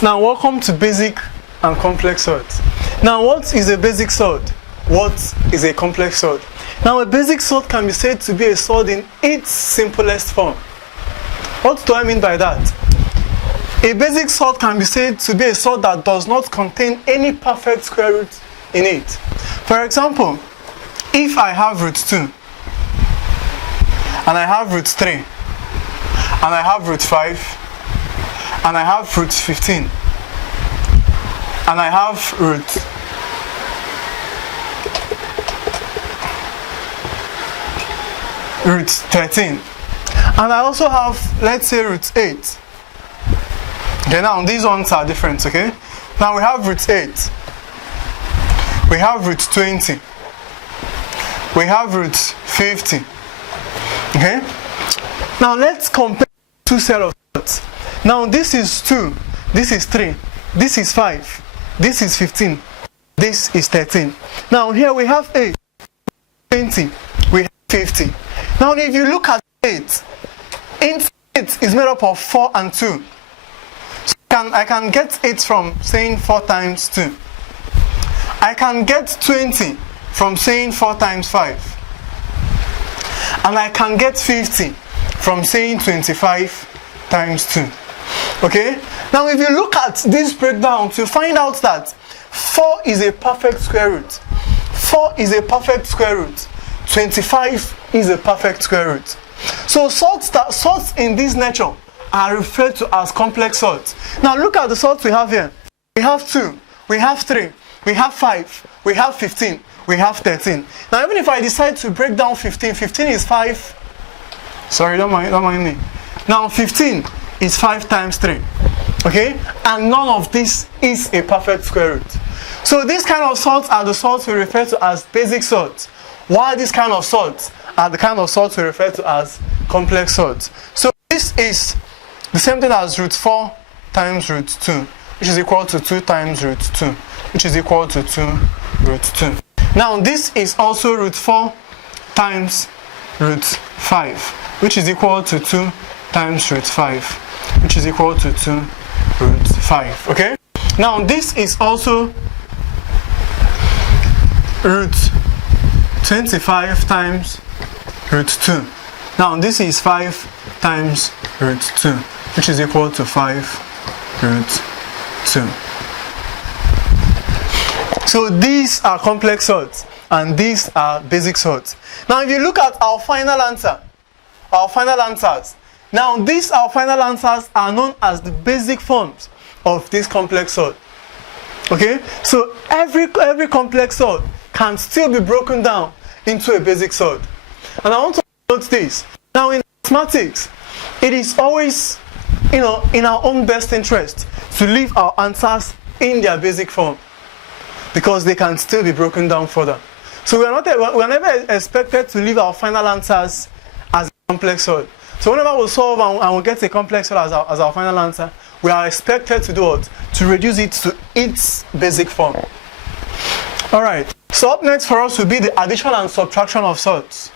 Now welcome to basic and complex salts. Now what is a basic salt? What is a complex salt? Now a basic salt can be said to be a salt in its simplest form. What do I mean by that? A basic salt can be said to be a salt that does not contain any perfect square root in it. For example, if I have root 2 and I have root 3 and I have root 5 and I have root 15 and I have root 13 and I also have, let's say, root 8. Okay, now these ones are different, okay? Now we have root 8, we have root 20, we have root 50, okay? Now let's compare two sets of salts. Now this is 2, this is 3, this is 5, this is 15, this is 13. Now here we have 8, 20, we have 50. Now if you look at 8, 8 is made up of 4 and 2. So I can get 8 from saying 4 times 2. I can get 20 from saying 4 times 5. And I can get 50 from saying 25 times 2. Okay? Now if you look at this breakdown, you find out that 4 is a perfect square root. 4 is a perfect square root. 25 is a perfect square root. So salts in this nature are referred to as complex salts. Now look at the salts we have here. We have 2, we have 3, we have 5, we have 15, we have 13. Now even if I decide to break down 15, 15 is 5. Sorry, don't mind me. Now 15 is 5 times 3. Okay? And none of this is a perfect square root. So these kind of salts are the salts we refer to as basic salts, while these kind of salts are the kind of salts we refer to as complex salts. So this is the same thing as root 4 times root 2, which is equal to 2 times root 2, which is equal to 2 root 2. Now this is also root 4 times root 5, which is equal to 2 times root 5, which is equal to 2 root 5. Okay? Now this is also root 25 times root 2. Now this is 5 times root 2, which is equal to 5 root 2. So these are complex salts and these are basic salts. Now if you look at our final answers, now our final answers are known as the basic forms of this complex salt. Okay? So every complex salt can still be broken down into a basic salt. And I want to note this. Now in mathematics, it is always, in our own best interest to leave our answers in their basic form, because they can still be broken down further. So we are never expected to leave our final answers as a complex salt. So whenever we solve and we get a complex salt as our final answer, we are expected to do what? To reduce it to its basic form. Alright, so up next for us will be the addition and subtraction of salts.